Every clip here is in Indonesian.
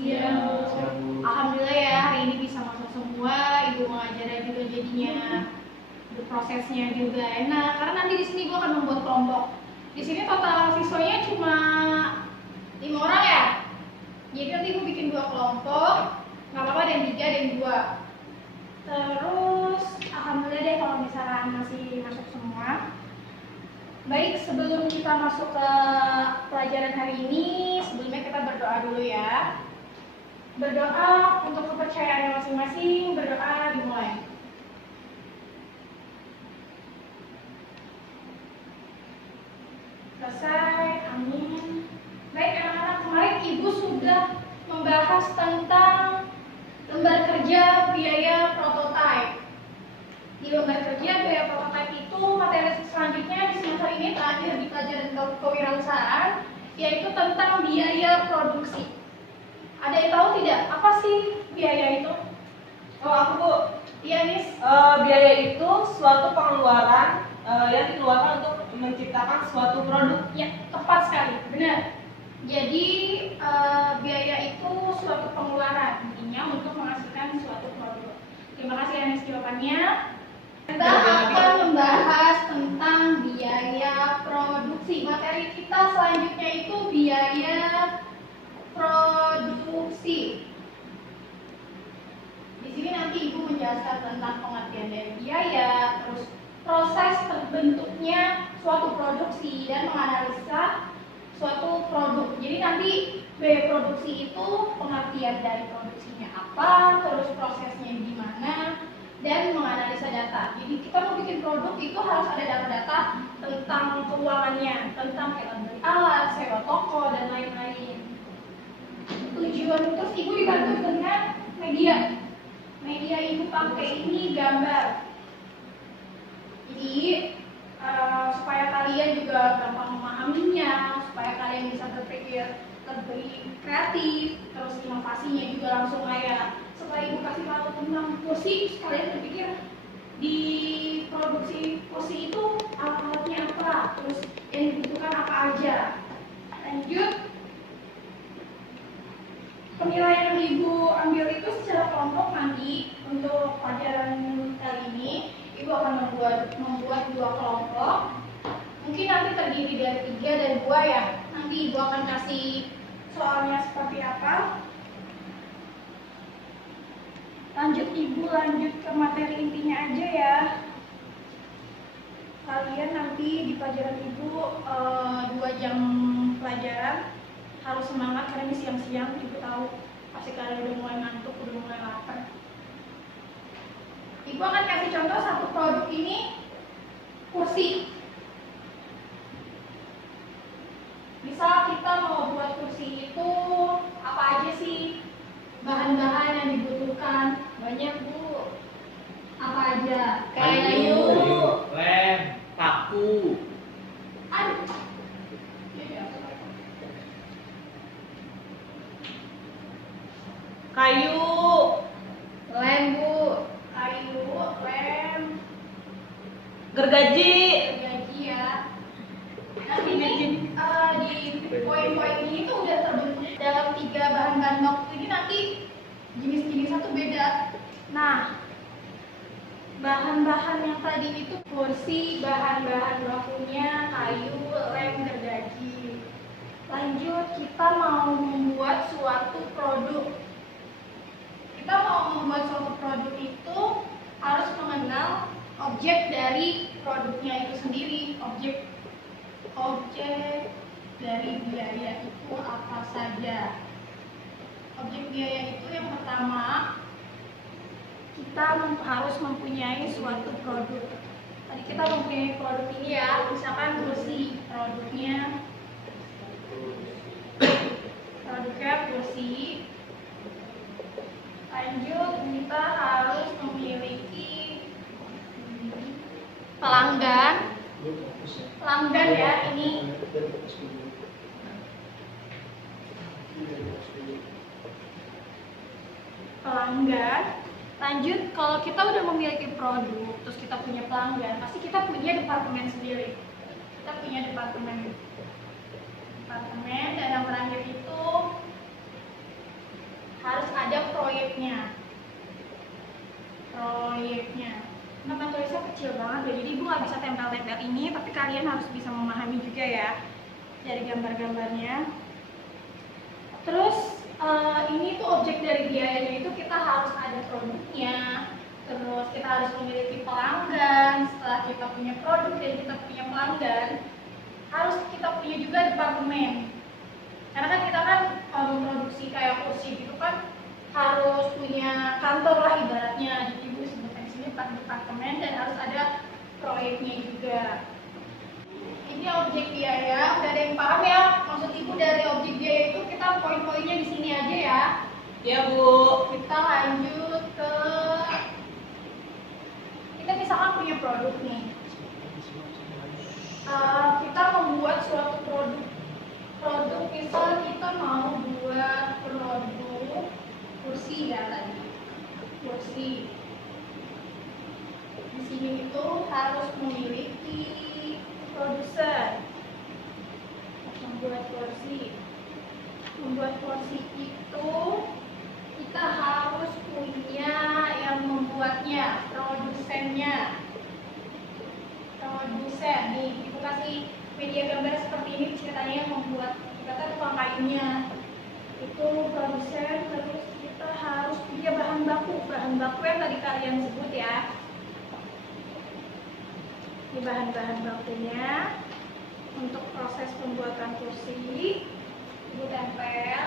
Siang. Alhamdulillah ya hari ini bisa masuk semua. Ibu mengajarnya juga jadinya prosesnya juga enak. Karena nanti di sini gue akan membuat kelompok. Di sini total siswanya cuma 5 orang ya. Jadi nanti gue bikin 2 kelompok. Nggak apa-apa ada yang 3 ada yang 2. Terus alhamdulillah deh kalau misalkan masih masuk semua. Baik, sebelum kita masuk ke pelajaran hari ini, sebelumnya kita berdoa dulu ya. Berdoa untuk kepercayaannya masing-masing, berdoa dimulai. Selesai, amin. Baik anak-anak, kemarin ibu sudah membahas tentang lembar kerja biaya prototipe. Di lembar kerja biaya prototipe itu materi selanjutnya di semester ini terakhir di pelajaran kewirausahaan, yaitu tentang biaya produksi. Ada yang tahu tidak apa sih biaya itu? Oh aku Bu. Iya Nis. Biaya itu suatu pengeluaran yang dikeluarkan untuk menciptakan suatu produk. Ya tepat sekali, benar. Jadi biaya itu suatu pengeluaran intinya untuk menghasilkan suatu produk. Terima kasih Nis jawabannya. Kita akan membahas tentang biaya produksi. Materi kita selanjutnya itu biaya produksi. Di sini nanti Ibu menjelaskan tentang pengertian dari biaya, terus proses terbentuknya suatu produksi dan menganalisa suatu produk. Jadi nanti biaya produksi itu pengertian dari produksinya apa, terus prosesnya gimana, dan menganalisa data. Jadi kita mau bikin produk itu harus ada data-data tentang keuangannya, tentang kayak beli alat, sewa toko, dan lain-lain. Tujuan terus Ibu dibantu dengan media. Media Ibu pakai ini gambar. Jadi supaya kalian juga gampang memahaminya, supaya kalian bisa berpikir lebih kreatif, terus inovasinya juga langsung kayak setelah Ibu kasih tahu tentang kursi, kalian berpikir di produksi kursi itu alat-alatnya apa, terus yang dibutuhkan apa aja. Lanjut, penilaian yang Ibu ambil itu secara kelompok nanti untuk pelajaran kali ini. Ibu akan membuat 2 kelompok. Mungkin nanti terdiri dari 3 dan 2 ya. Nanti Ibu akan kasih soalnya seperti apa. Ibu lanjut ke materi intinya aja ya. Kalian nanti di pelajaran Ibu 2 jam pelajaran harus semangat karena ini siang-siang. Ibu tahu pasti kalian udah mulai ngantuk, udah mulai lapar. Ibu akan kasih contoh satu produk ini, kursi. Misal kita mau buat kursi itu apa aja sih bahan-bahan yang dibutuhkan? Banyak Bu. Apa aja? Kayu, lem, paku. Aduh. Kayu, Lem Bu. Kayu, lem, gergaji. ya. Nah ini di poin-poin ini tuh udah terbentuk dalam 3 bahan-bahan baku ini, nanti jenis-jenisnya tuh beda. Nah, bahan-bahan yang tadi itu kursi, bahan-bahan bakunya kayu, lem, gergaji. Lanjut, kita mau membuat suatu produk. Kita mau membuat suatu produk itu harus mengenal objek dari produknya itu sendiri. Objek dari biaya itu apa saja? Objek biaya itu yang pertama, kita harus mempunyai suatu produk. Tadi kita mempunyai produk ini ya, misalkan kursi. Produknya kursi. Lanjut, kita harus memiliki pelanggan ya, ini pelanggan. Lanjut, kalau kita udah memiliki produk, terus kita punya pelanggan, pasti kita punya departemen sendiri. Kita punya departemen, dan yang terakhir itu kecil banget ya, jadi ibu nggak bisa tempel-tempel ini, tapi kalian harus bisa memahami juga ya dari gambar-gambarnya. Terus ini tuh objek dari biayanya itu kita harus ada produknya, terus kita harus memiliki pelanggan. Setelah kita punya produk dan kita punya pelanggan, harus kita punya juga departemen. Karena kan kita kan memproduksi kayak kursi gitu kan harus punya kantor lah ibaratnya. Jadi ibu sebutkan di sini departemen dan harus ada proyeknya juga. Ini objek biaya, udah ada yang paham ya? Maksud ibu dari objek biaya itu kita poin-poinnya di sini aja ya. Ya Bu. Kita lanjut ke kita misalkan punya produk nih. Kita membuat suatu produk misal kita mau buat produk kursi ya tadi. Kursi. Di sini itu harus memiliki produsen. Membuat kursi itu kita harus punya yang membuatnya, produsennya. Produsen nih, ibu kasih media gambar seperti ini, ceritanya yang membuat kita kan tukang kayunya itu produsen. Terus kita harus punya bahan baku yang tadi kalian sebut ya. Ini bahan-bahan bakunya untuk proses pembuatan kursi. Ibu tempel.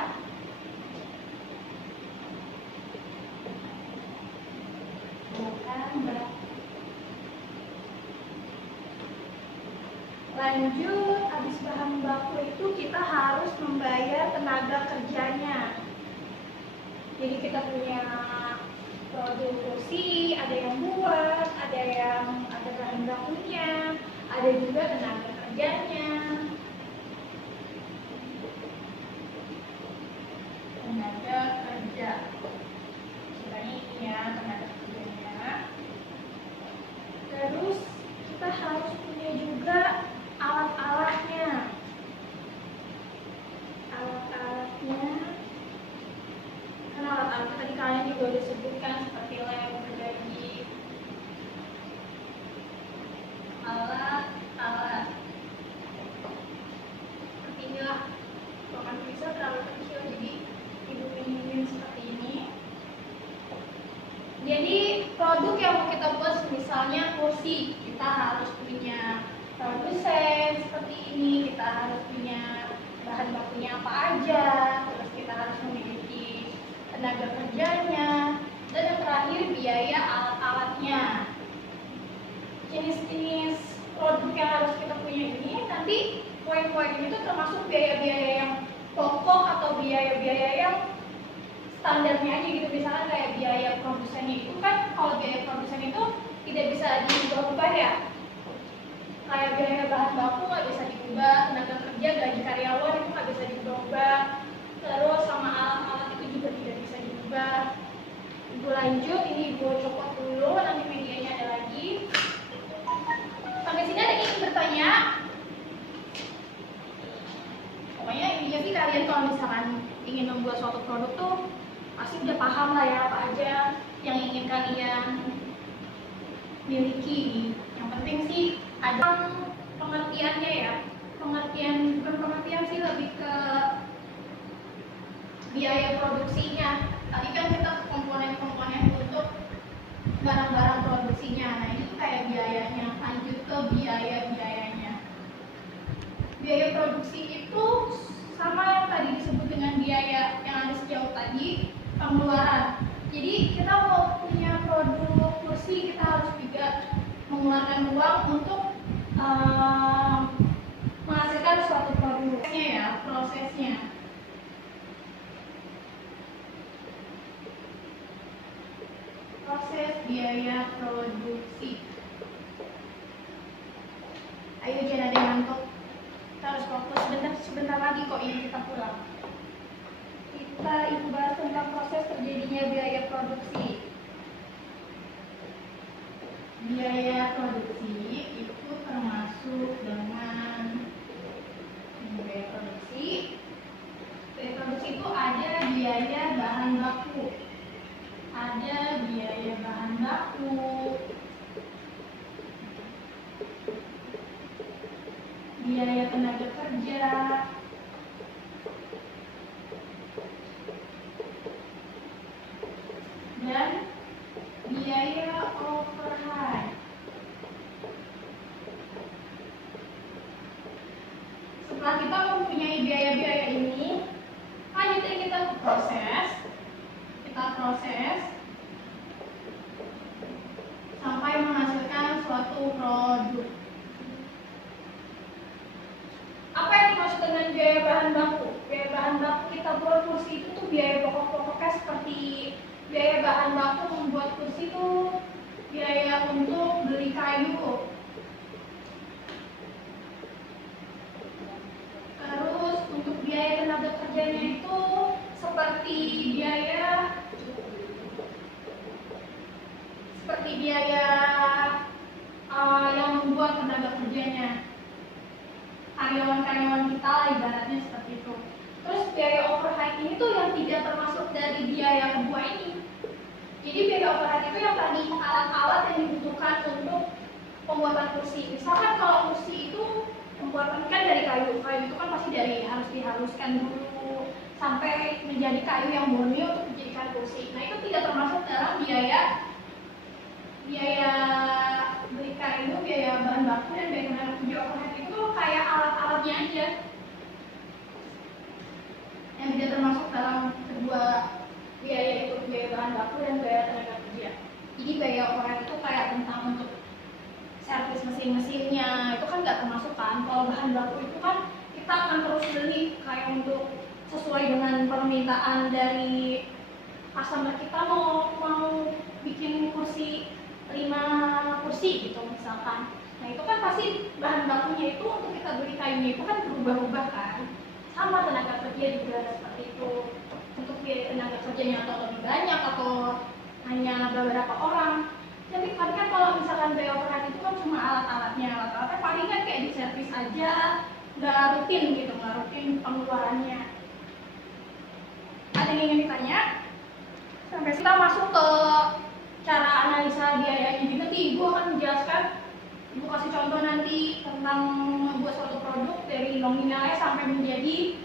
Bahan baku. Lanjut, habis bahan baku itu kita harus membayar tenaga kerjanya. Jadi kita punya produk kursi, ada yang buat, ada bahan bakunya, ada juga tenaga kerjanya. Tenaga kerja. Sebenarnya ini ya tenaga kerjanya. Terus kita harus punya juga alat-alatnya. Kan alat-alat tadi kalian juga udah sebutkan seperti lem, gergaji, alat. Seperti inilah. Bahkan bisa terlalu kecil, jadi ibu ingin seperti ini. Jadi produk yang mau kita buat misalnya kursi, kita harus punya produsen seperti ini, kita harus punya bahan bakunya apa aja, terus kita harus memiliki tenaga kerjanya, dan yang terakhir biaya alat-alatnya. Jenis-jenis produk yang harus kita punya ini nanti poin-poin itu termasuk biaya-biaya yang pokok atau biaya-biaya yang standarnya aja gitu. Misalnya kayak biaya produsennya itu kan, kalau biaya produsen itu tidak bisa diubah-ubah ya. Kayak biaya bahan baku nggak bisa diubah, tenaga kerja, gaji karyawan itu nggak bisa diubah, terus sama alat-alat itu juga tidak bisa diubah. Ibu lanjut, ini ibu copot dulu, nanti medianya ada lagi. Sampai sini ada yang ingin bertanya? Pokoknya intinya sih kalian kalau misalkan ingin membuat suatu produk tuh pasti udah paham lah ya apa aja yang ingin kalian miliki. Yang penting sih ada pengertiannya ya. Bukan pengertian sih, lebih ke biaya produksinya. Tadi kan kita komponen-komponen untuk barang-barang produksinya. Nah ini tuh kayak biayanya. Lanjut ke biaya-biayanya. Biaya produksi itu sama yang tadi disebut dengan biaya yang ada sejauh tadi, pengeluaran. Jadi kita mau punya produk kursi, kita harus juga mengeluarkan uang untuk menghasilkan suatu produknya ya, prosesnya. Proses biaya produksi. Ayo jangan ada yang ngantuk. Kita harus fokus, sebentar lagi kok ini kita pulang. Ibu bahas tentang proses terjadinya biaya produksi. Biaya produksi itu termasuk dengan biaya produksi. Biaya produksi itu ada biaya bahan baku, biaya dan biaya overhead. Setelah kita mempunyai biaya-biaya ini, lanjutnya kita proses sampai menghasilkan suatu produk. Apa yang dimaksud dengan biaya bahan baku? Biaya bahan baku kita buat kursi itu tuh biaya pokok-pokoknya seperti biaya bahan baku membuat kursi itu, biaya untuk beli kayu, terus untuk biaya tenaga kerjanya itu seperti biaya yang membuat tenaga kerjanya, karyawan-karyawan kita lah ibaratnya seperti itu. Terus biaya overhead ini tuh yang tidak termasuk dari biaya kedua ini. Jadi biaya overhead itu yang tadi alat-alat yang dibutuhkan untuk pembuatan kursi. Misalkan kalau kursi itu pembuatan kan dari kayu itu kan pasti harus dihaluskan dulu sampai menjadi kayu yang murni untuk dijadikan kursi. Nah itu tidak termasuk dalam biaya beli kayu, biaya bahan baku dan biaya tenaga kerja. Overhead itu kayak alat-alatnya aja yang tidak termasuk dalam kedua biaya itu, biaya bahan baku dan biaya tenaga kerja. Jadi biaya overhead itu kayak tentang untuk servis mesin-mesinnya, itu kan nggak termasuk kan. Kalau bahan baku itu kan kita akan terus beli kayak untuk sesuai dengan permintaan dari customer kita, mau bikin kursi 5 kursi gitu misalkan. Nah itu kan pasti bahan bakunya itu untuk kita beli kayunya itu kan berubah-ubah kan. Sama tenaga kerja juga seperti itu. Untuk biaya tenaga kerjanya atau lebih banyak atau hanya beberapa orang. Tapi kan kalau misalkan biaya overhead itu kan cuma alatnya paling kan kayak diservis aja, nggak rutin gitu, nggak rutin pengeluarannya. Ada yang ingin ditanya? Sampai kita masuk ke cara analisa biayanya juga nanti Ibu akan menjelaskan. Ibu kasih contoh nanti tentang membuat suatu produk dari nominalnya sampai menjadi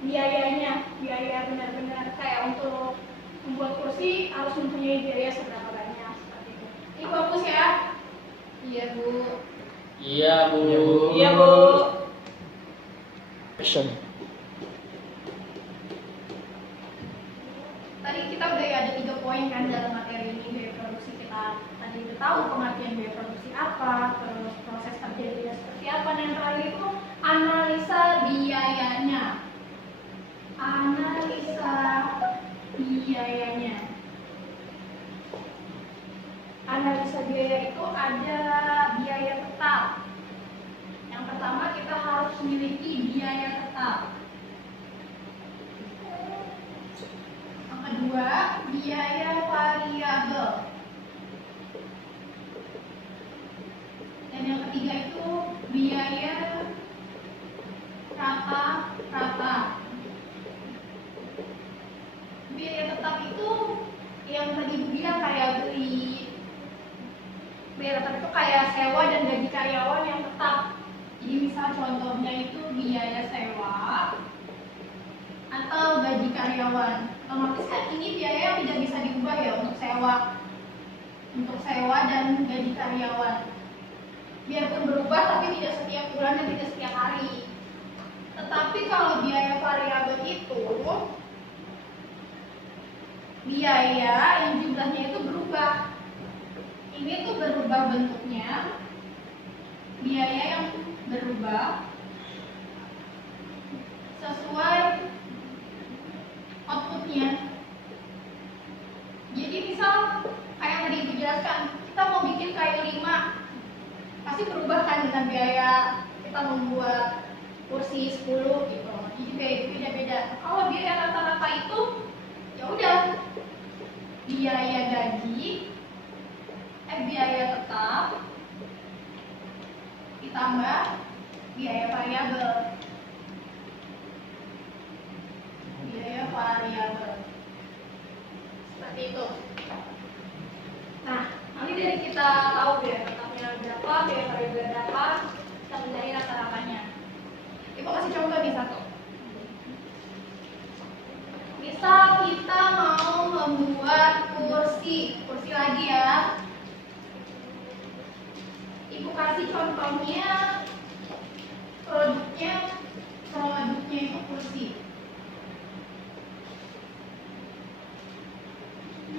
biayanya, biaya benar-benar kayak untuk membuat kursi harus mempunyai biaya seberapa banyak seperti itu. Ini bagus ya? Iya Bu. Iya Bu. Iya Bu. Action. Tadi kita udah ada 3 poin kan dalam materi ini. Biaya produksi kita tadi udah tahu pengertian biaya produksi apa, terus proses terjadinya seperti apa, dan terakhir itu analisa biayanya. Analisa biayanya. Analisa biaya itu ada biaya tetap. Yang pertama kita harus memiliki biaya tetap. Yang kedua, biaya variabel. Dan yang ketiga itu biaya rata-rata. Biaya tetap itu yang tadi Bu bilang kayak beli. Biaya tetap itu kayak sewa dan gaji karyawan yang tetap. Jadi misal contohnya itu biaya sewa atau gaji karyawan. Otomatis kan ini biaya yang tidak bisa diubah ya untuk sewa dan gaji karyawan. Biarpun berubah tapi tidak setiap bulan dan tidak setiap hari. Tetapi kalau biaya variabel itu biaya yang jumlahnya itu berubah. Ini tuh berubah bentuknya, biaya yang berubah sesuai outputnya. Jadi misal kayak tadi Ibu jelaskan, kita mau bikin kayu 5, pasti berubah kan dengan biaya kita membuat kursi 10 gitu. Jadi biaya itu beda-beda. Kalau biaya rata-rata itu ya udah biaya gaji, biaya tetap ditambah biaya variabel. Biaya variabel seperti itu. Nah, nanti dari kita tahu biaya tetapnya berapa, biaya variabel berapa, kita mencari rata-ratanya. Ibu kasih kasih contoh nih satu. Misal kita mau membuat kursi lagi ya. Ibu kasih contohnya produknya itu kursi.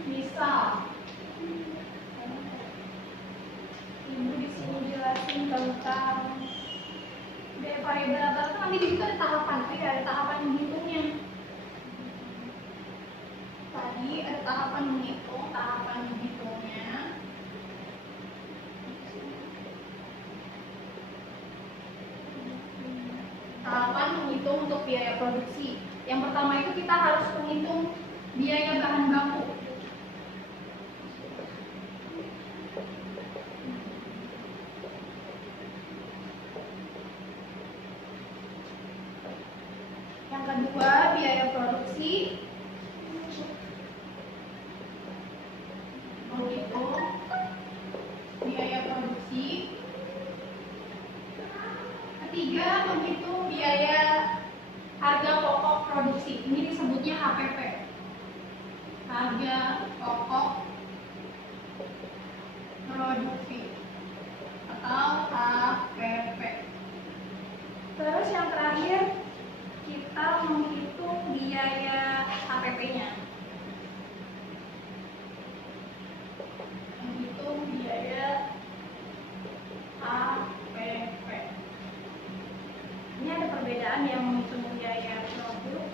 Misal ibu di sini jelasin tentang variabel apa itu, nanti di situ ada tahapan, ada tahapan menghitungnya. Tadi ada tahapan menghitungnya. Tahapan menghitung untuk biaya produksi. Yang pertama itu kita harus menghitung biaya bahan baku. Yang kedua, biaya produksi. Menghitung biaya produksi. Ketiga, menghitung biaya harga pokok produksi. Ini disebutnya HPP. Harga pokok produksi atau HPP. Terus yang terakhir, kita menghitung biaya HPP-nya. Menghitung biaya HPP. Ini ada perbedaan yang menghitung biaya produk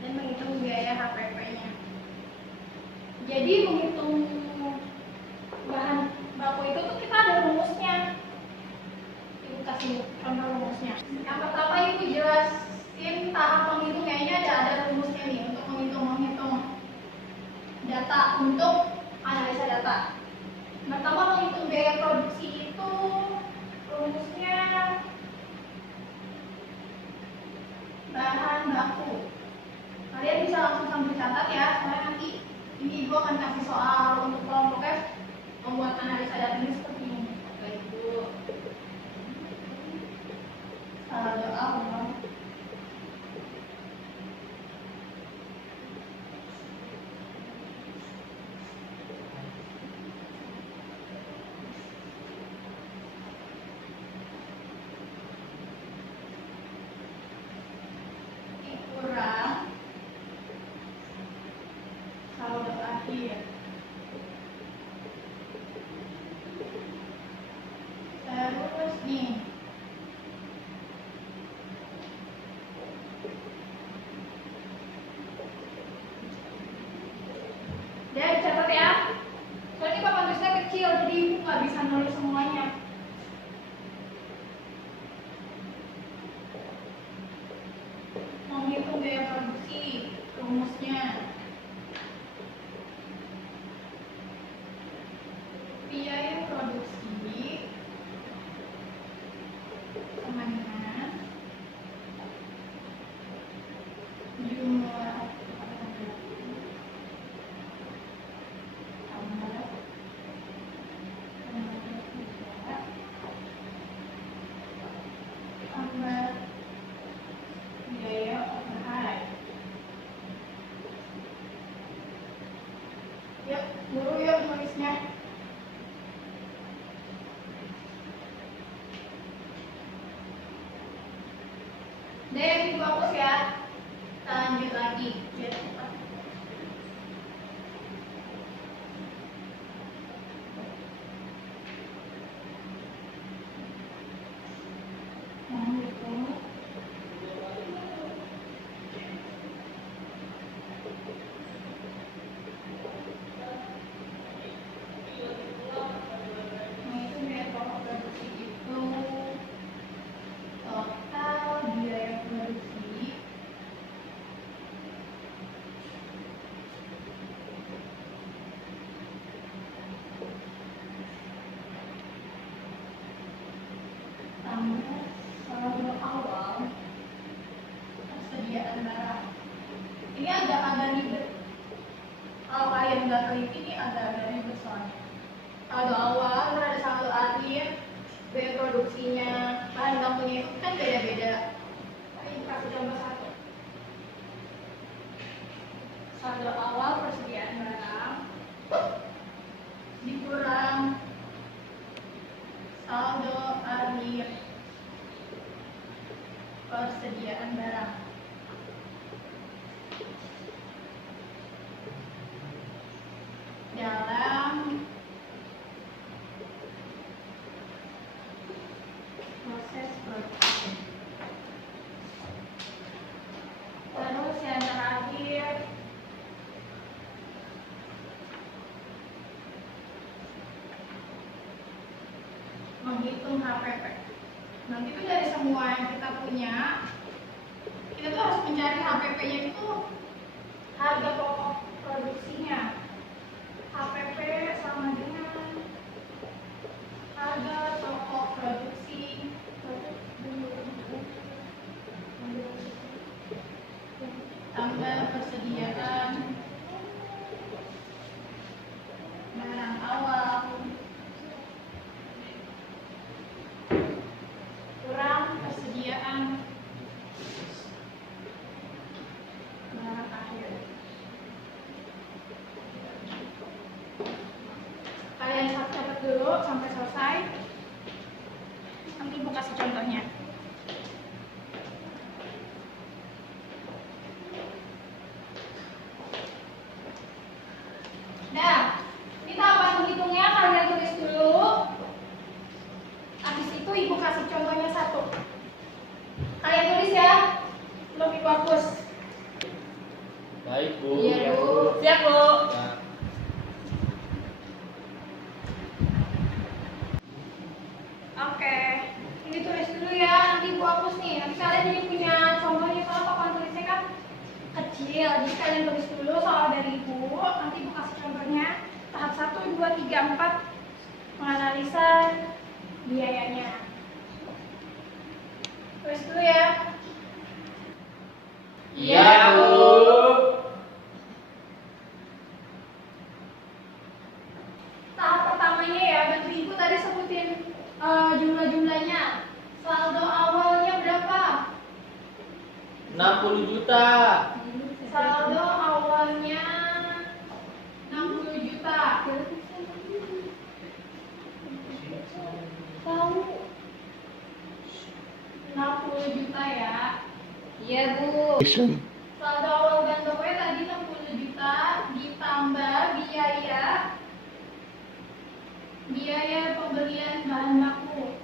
dan menghitung biaya HPP-nya. Jadi menghitung bahan baku itu tuh kita ada rumusnya. Ibu kasih contoh rumusnya. Yang pertama ibu jelasin tahap menghitungnya. Ini ada rumusnya nih untuk menghitung data, untuk analisa data. Pertama, menghitung biaya produksi itu rumusnya bahan baku. Kalian bisa langsung sambil catat ya, soalnya nanti ini ibu akan kasih soal untuk kelompoknya membuat analisa data ini seperti ini. Oke, ibu. Salah doa, belum. Kurang saldo akhir. Terus nih, dia dicatat ya. Soalnya papan tulisnya kecil, jadi ibu nggak bisa nulis semuanya. Menghitung biaya produksi, rumusnya biaya produksi sama dengan jumlah tambah biaya overhead. Yuk, guru yuk nulisnya. Deh, ibu hapus ya. Kita lanjut lagi. Biar cepat. Saldo awal persediaan barang. Ini agak ribet. Kalau kalian nggak teliti ini agak ribet soalnya. Saldo awal, ada saldo akhir, biaya produksinya, saldonya itu kan beda-beda. Ini kasih contoh satu. Saldo awal persediaan barang dikurang saldo akhir persediaan barang. Dalam proses produksi. Terus yang terakhir, menghitung HPP. Nanti itu dari semua yang kita punya, kita tuh harus mencari HPP-nya itu harga pokok produksinya. HPP sama dengan harga pokok produksi tambah persediaan barang awal kurang persediaan barang akhir. Kalian catat dulu sampai selesai. Nanti Ibu kasih contohnya. Nah, ini tahapan menghitungnya kalian tulis dulu. Habis itu Ibu kasih contohnya satu. Kalian tulis ya, lebih bagus. Baik, Bu. Iya, Bu. Siap, Bu. Nah, Oke, ini tulis dulu ya, nanti Ibu hapus nih. Nanti kalian jadi punya contohnya, soal papan tulisnya kan kecil. Jadi kalian tulis dulu soal dari Ibu, nanti Ibu kasih contohnya. Tahap 1, 2, 3, 4 menganalisa biayanya. Tulis dulu ya. iya, Bu. Tahap pertamanya ya, bantu Ibu tadi sebutin jumlah-jumlahnya. Saldo awalnya berapa? 60 juta. Saldo awalnya 60 juta. Tahu 60 juta ya. Iya, Bu. Saldo awal bahan bakunya tadi 60 juta ditambah biaya pembelian bahan baku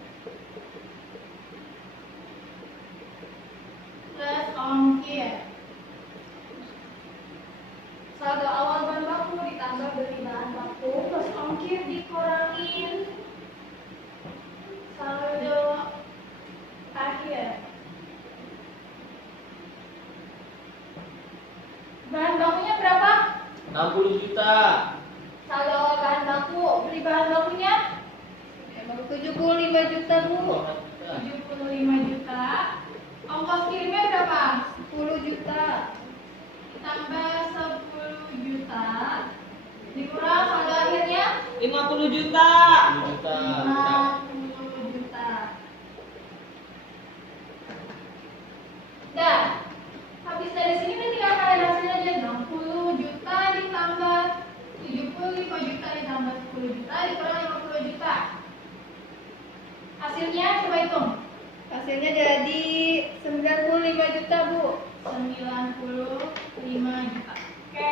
plus ongkir. Saldo awal bahan baku ditambah beli bahan baku plus ongkir dikurangin saldo akhir. Bahan bakunya berapa? 60 juta. Saldo awal bahan baku, beli bahan bakunya 75 juta, Bu. 75 juta. Ongkos kirimnya berapa? 10 juta. Tambah 10 juta. Dikurang saldo akhirnya 50 juta. 10 juta. 50 juta. Dah. Habis dari sini kan tinggal kalian hasilnya aja. 60 juta ditambah 75 juta ditambah 10 juta dikurang 50 juta. Hasilnya coba hitung. Hasilnya jadi 95 juta, Bu. 95 juta. Oke.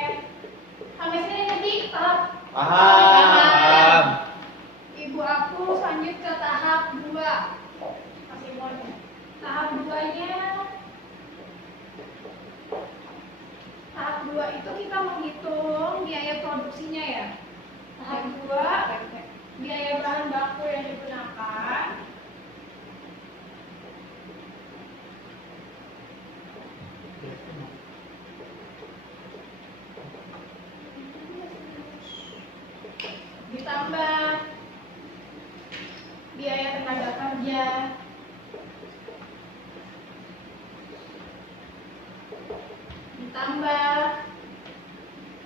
Sampai sini nanti tahap Paham. Ibu aku lanjut ke tahap 2. Masih mau. Tahap 2-nya tahap 2 itu kita menghitung biaya produksinya ya. Tahap 2 biaya bahan baku yang digunakan. Ditambah biaya tenaga kerja. Ditambah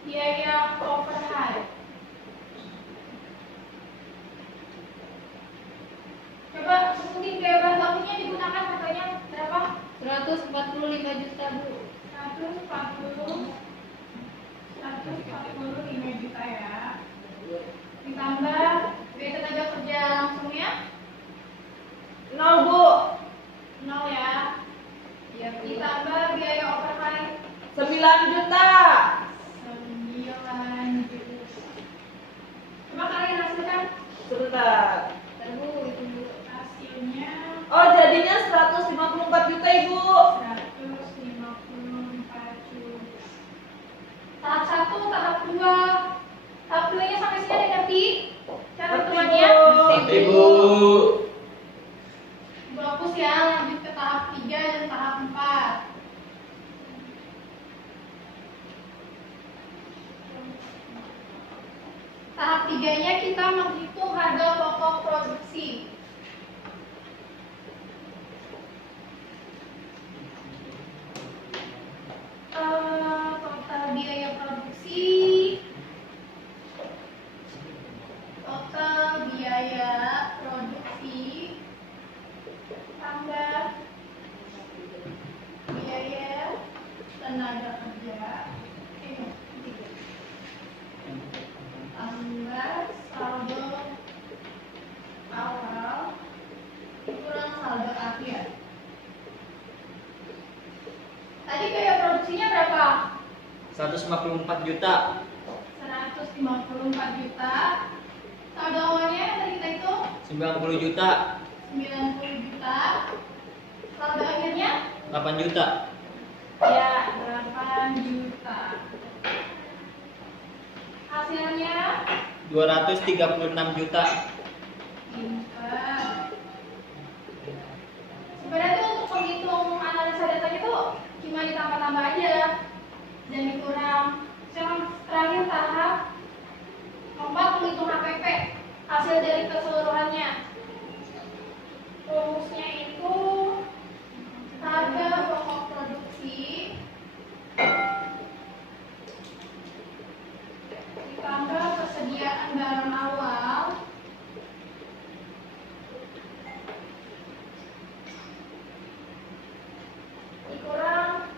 biaya overhead. Coba sebutin biaya bahan bakunya digunakan juta Bu. 145 juta ya. Ditambah biaya tenaga kerja langsungnya 0 Bu. 0 ya. Ya, ditambah biaya overhead 9 juta. 9 juta. Coba kalian hasilkan. Sebentar. Bentar, Bu, itu dulu hasilnya. Oh, jadinya 154 juta Ibu. 154 juta. Tahap 1, tahap 2. Tahap 2-nya sampai sini ada ngerti? Cara hitungannya? Ngerti, Bu. Ibu hapus ya, lanjut ke tahap 3 dan tahap 4. Tahap 3-nya kita menghitung harga pokok produksi. Total biaya produksi, tambah biaya tenaga kerja, tambah saldo awal kurang saldo akhir. Tadi biaya produksinya berapa? 154 juta. 154 juta. Saldo awalnya yang tadi kita hitung 90 juta. 90 juta. Saldo akhirnya 8 juta. ya 8 juta. Hasilnya 236 juta. pintar. Sebenarnya tuh untuk menghitung analisa datanya tuh cuma ditambah-tambah aja dan dikurang. Yang terakhir tahap 4 menghitung HPP, hasil dari keseluruhannya. Rumusnya itu harga pokok produksi ditambah persediaan barang awal dikurang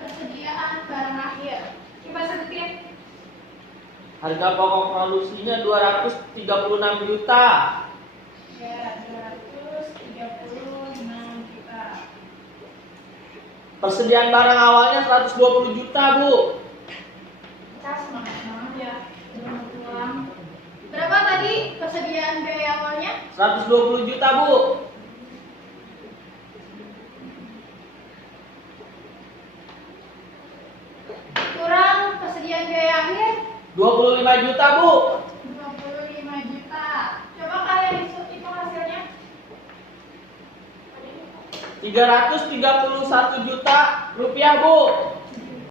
persediaan barang akhir. Coba sebutin. Harga pokok produksinya 236 juta. Ya, 236 juta. Persediaan barang awalnya 120 juta, Bu. Kita semangat ya. Belum pulang. Berapa tadi persediaan biaya awalnya? 120 juta, Bu. Kurang persediaan biaya akhir 25 juta, Bu. 25 juta. Coba kalian hitung hasilnya. 331 juta rupiah, Bu.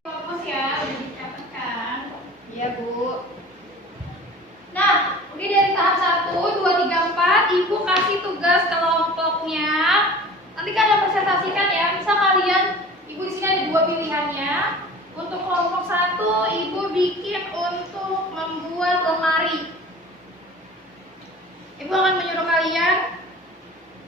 Fokus ya, udah dicatatkan. Iya, Bu. Nah, udah dari tahap 1, 2, 3, 4, Ibu kasih tugas kelompoknya. Nanti kalian presentasikan ya. Misal kalian, Ibu di sini ada 2 pilihannya. Untuk kelompok 1, Ibu bikin untuk membuat lemari. Ibu akan menyuruh kalian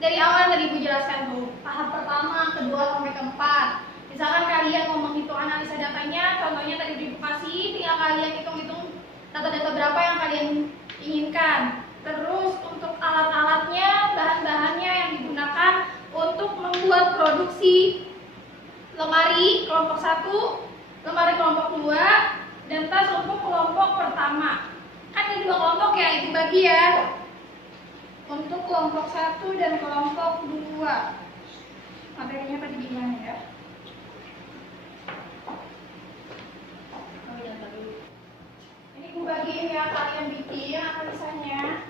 dari awal tadi Ibu jelaskan tuh, tahap pertama, kedua, sampai keempat. Misalkan kalian mau menghitung analisa datanya, contohnya tadi Ibu kasih, tinggal kalian hitung-hitung data-data berapa yang kalian inginkan. Terus untuk alat-alatnya, bahan-bahannya yang digunakan untuk membuat produksi lemari kelompok 1, lemari kelompok 2, dan tas untuk kelompok pertama. Kan ada 2 kelompok ya, Ibu bagi ya. Untuk kelompok 1 dan kelompok 2. Materinya tadi gimana ya? Oh ya, tadi. Ini Ibu bagiin ya, kalian bikin analisanya.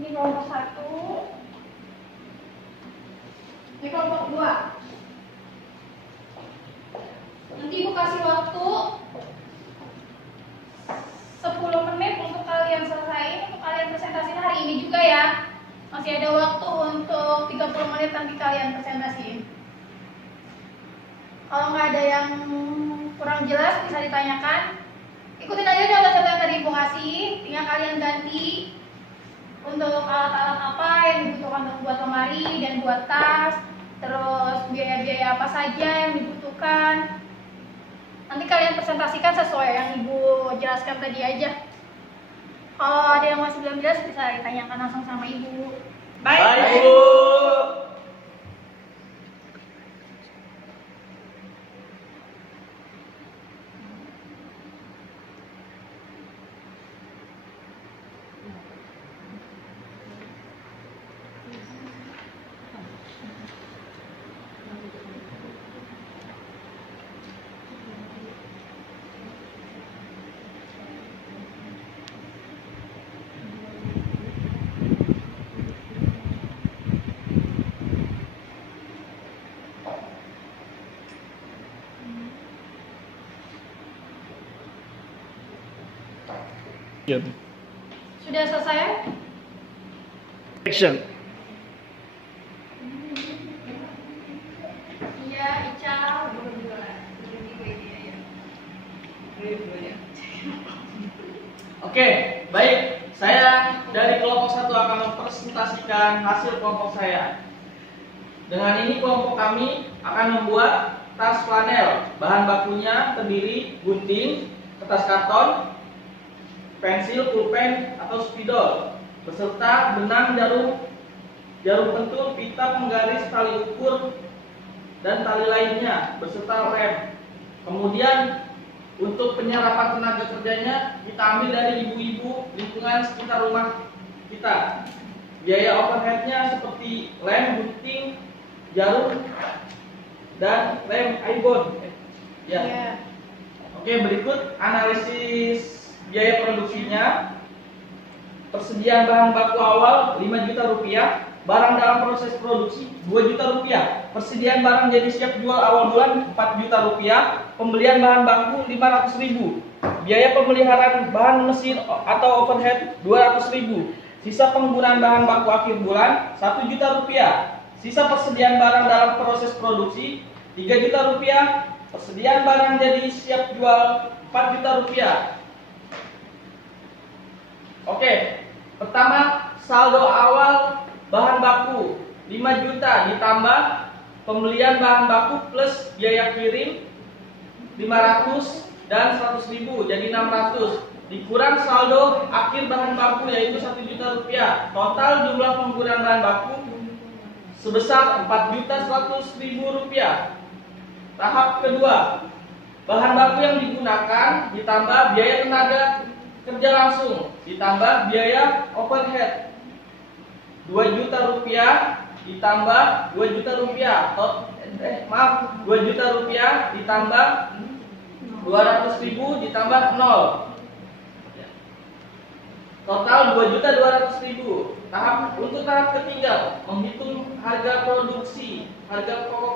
Ini kelompok 1. Ini kelompok 2. Nanti Ibu kasih waktu 10 menit untuk kalian selesai, untuk kalian presentasiin hari ini juga ya. Masih ada waktu untuk 30 menit nanti kalian presentasiin. Kalau nggak ada yang kurang jelas bisa ditanyakan. Ikutin aja contoh-contoh yang tadi Ibu kasih, tinggal kalian ganti untuk alat-alat apa yang dibutuhkan untuk buat lemari dan buat tas. Terus biaya-biaya apa saja yang dibutuhkan. Nanti kalian presentasikan sesuai yang Ibu jelaskan tadi aja. Kalau ada yang masih belum jelas bisa ditanyakan langsung sama Ibu. Baik, Bu. Sudah selesai? Action. Iya, Ica. Oke, baik. Saya dari kelompok 1 akan mempresentasikan hasil kelompok saya. Dengan ini kelompok kami akan membuat tas flanel. Bahan bakunya terdiri gunting, kertas karton, pensil, pulpen atau spidol, beserta benang, jarum pentul, pita penggaris, tali ukur, dan tali lainnya, beserta lem. Kemudian untuk penyerapan tenaga kerjanya kita ambil dari ibu-ibu lingkungan sekitar rumah kita. Biaya overheadnya seperti lem, gunting, jarum, dan lem ibon. Ya. Iya. Oke, berikut analisis biaya produksinya. Persediaan bahan baku awal 5 juta rupiah, barang dalam proses produksi 2 juta rupiah, persediaan barang jadi siap jual awal bulan 4 juta rupiah, pembelian bahan baku 500.000, biaya pemeliharaan bahan mesin atau overhead 200.000, sisa penggunaan bahan baku akhir bulan 1 juta rupiah, sisa persediaan barang dalam proses produksi 3 juta rupiah, persediaan barang jadi siap jual 4 juta rupiah. Oke, pertama saldo awal bahan baku 5 juta ditambah pembelian bahan baku plus biaya kirim 500 dan 100.000 jadi 600, dikurang saldo akhir bahan baku yaitu 1 juta rupiah. Total jumlah penggunaan bahan baku sebesar 4.100.000 rupiah. Tahap kedua, bahan baku yang digunakan ditambah biaya tenaga kerja langsung ditambah biaya overhead 2 juta rupiah ditambah 2 juta rupiah 2 juta rupiah ditambah 200.000 ditambah 0, total 2.200.000. Untuk tahap ketiga, menghitung harga pokok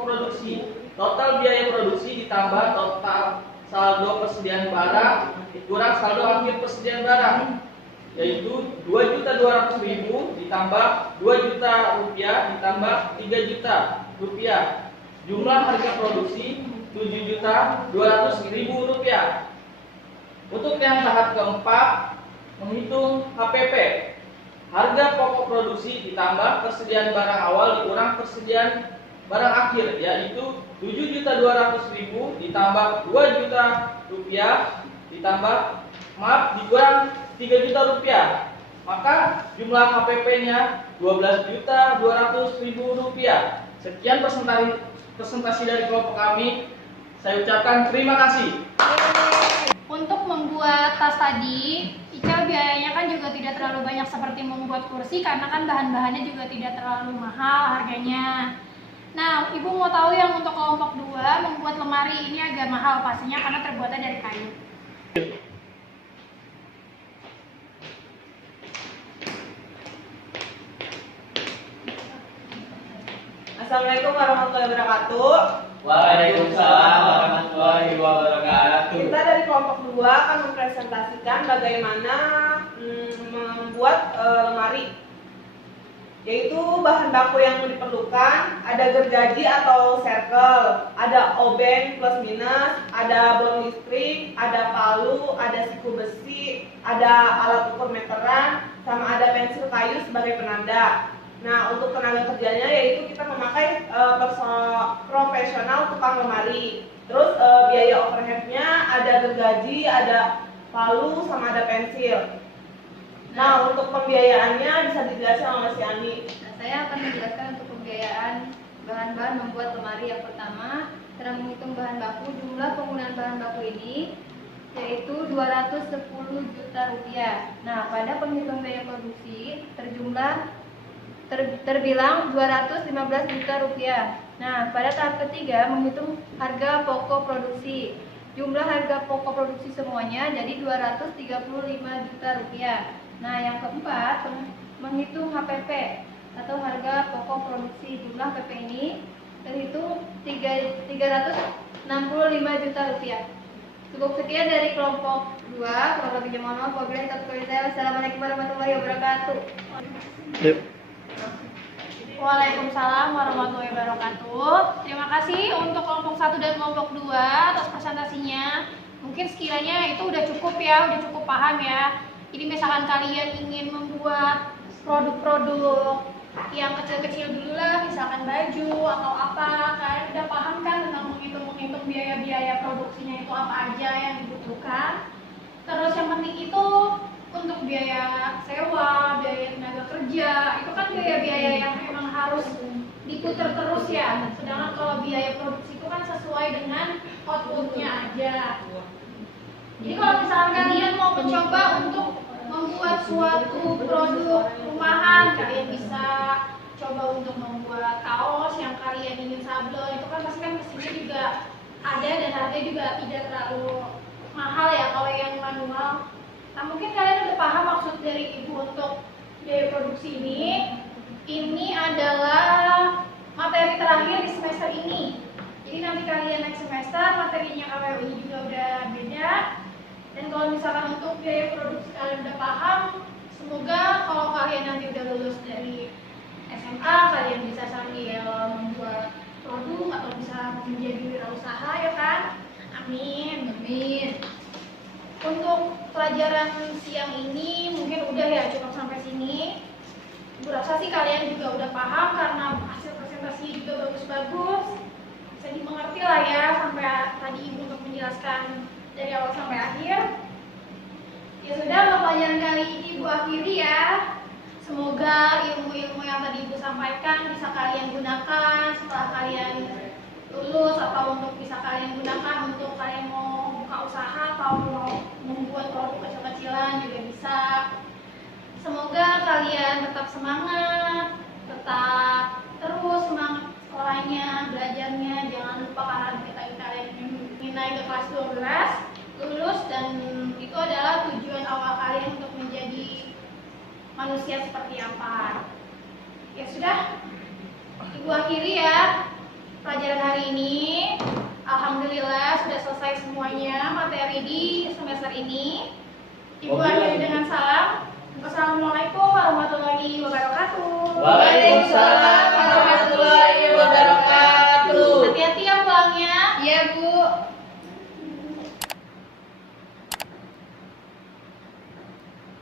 produksi, total biaya produksi ditambah total saldo persediaan barang dikurang saldo akhir persediaan barang yaitu 2.200.000 ditambah 2 juta rupiah ditambah 3 juta rupiah. Jumlah harga produksi 7.200.000 rupiah. Untuk yang tahap keempat, menghitung HPP, harga pokok produksi ditambah persediaan barang awal dikurang persediaan barang akhir yaitu 7.200.000 ditambah 2 juta rupiah ditambah dikurang 3 juta rupiah, maka jumlah HPP-nya 12.200.000 rupiah. Sekian presentasi dari kelompok kami. Saya ucapkan terima kasih. Untuk membuat tas tadi, Ica biayanya kan juga tidak terlalu banyak seperti membuat kursi karena kan bahan-bahannya juga tidak terlalu mahal harganya. Nah, Ibu mau tahu yang untuk kelompok 2 membuat lemari ini agak mahal pastinya karena terbuatnya dari kayu. Assalamualaikum warahmatullahi wabarakatuh. Waalaikumsalam warahmatullahi wabarakatuh. Kita dari kelompok 2 akan mempresentasikan bagaimana membuat lemari. Yaitu bahan baku yang diperlukan ada gergaji atau circle, ada obeng plus minus, ada bom listrik, ada palu, ada siku besi, ada alat ukur meteran, sama ada pensil kayu sebagai penanda. Nah, untuk tenaga kerjanya yaitu kita memakai profesional operasional tukang lemari. Terus biaya overheadnya ada gergaji, ada palu, sama ada pensil. Nah, untuk pembiayaannya bisa dijelaskan oleh si Ani. Nah, saya akan menjelaskan untuk pembiayaan bahan-bahan membuat lemari. Yang pertama, cara menghitung bahan baku. Jumlah penggunaan bahan baku ini yaitu 210 juta rupiah. Nah, pada penghitungan biaya produksi terbilang 215 juta rupiah. Nah, pada tahap ketiga menghitung harga pokok produksi. Jumlah harga pokok produksi semuanya jadi 235 juta rupiah. Nah, yang keempat menghitung HPP atau harga pokok produksi. Jumlah HPP ini terhitung 365 juta rupiah. Cukup sekian dari kelompok 2. Kurang lebihnya mohon maaf. Wabillahi taufiq wal hidayah. Wassalamualaikum warahmatullahi wabarakatuh. Waalaikumsalam warahmatullahi wabarakatuh. Terima kasih untuk kelompok 1 dan kelompok 2 atas presentasinya. Mungkin sekiranya itu udah cukup ya, udah cukup paham ya. Jadi misalkan kalian ingin membuat produk-produk yang kecil-kecil dulu lah, misalkan baju atau apa, kalian udah paham kan tentang menghitung biaya-biaya produksinya itu apa aja yang dibutuhkan. Terus yang penting itu untuk biaya sewa, biaya tenaga kerja, itu kan biaya-biaya yang memang harus diputar terus ya. Sedangkan kalau biaya produksi itu kan sesuai dengan outputnya aja. Jadi kalau misalkan kalian mau mencoba untuk membuat suatu produk rumahan, kalian bisa coba untuk membuat kaos yang kalian ingin sablon. Itu kan pasti kan mesinnya juga ada dan harganya juga tidak terlalu mahal ya kalau yang manual. Nah, mungkin kalian udah paham maksud dari Ibu untuk biaya produksi ini. Ini adalah materi terakhir di semester ini. Jadi nanti kalian next semester materinya KWU ini juga udah beda. Dan kalau misalkan untuk biaya produksi kalian udah paham, semoga kalau kalian nanti udah lulus dari SMA, kalian bisa sambil membuat produk atau bisa menjadi wirausaha ya kan? Amin. Amin. Untuk pelajaran siang ini mungkin udah ya, cukup sampai sini. Ibu rasa sih kalian juga udah paham karena hasil presentasinya juga bagus-bagus. Bisa dimengerti lah ya sampai tadi Ibu untuk menjelaskan dari awal sampai akhir. Ya sudah, pelajaran kali ini Ibu akhiri ya. Semoga ilmu-ilmu yang tadi Ibu sampaikan bisa kalian gunakan setelah kalian lulus, atau untuk bisa kalian gunakan untuk kalian mau buka usaha atau mau membuat produk kecil-kecilan juga bisa. Semoga kalian tetap semangat, tetap terus semangat sekolahnya, belajarnya. Jangan lupa karena kita kalian ingin naik ke kelas 12, lulus, dan itu adalah tujuan awal kalian untuk menjadi manusia seperti apa. Ya sudah, Ibu akhiri ya pelajaran hari ini. Alhamdulillah sudah selesai semuanya materi di semester ini. Ibu akhiri dengan salam. Wassalamualaikum warahmatullahi wabarakatuh. Waalaikumsalam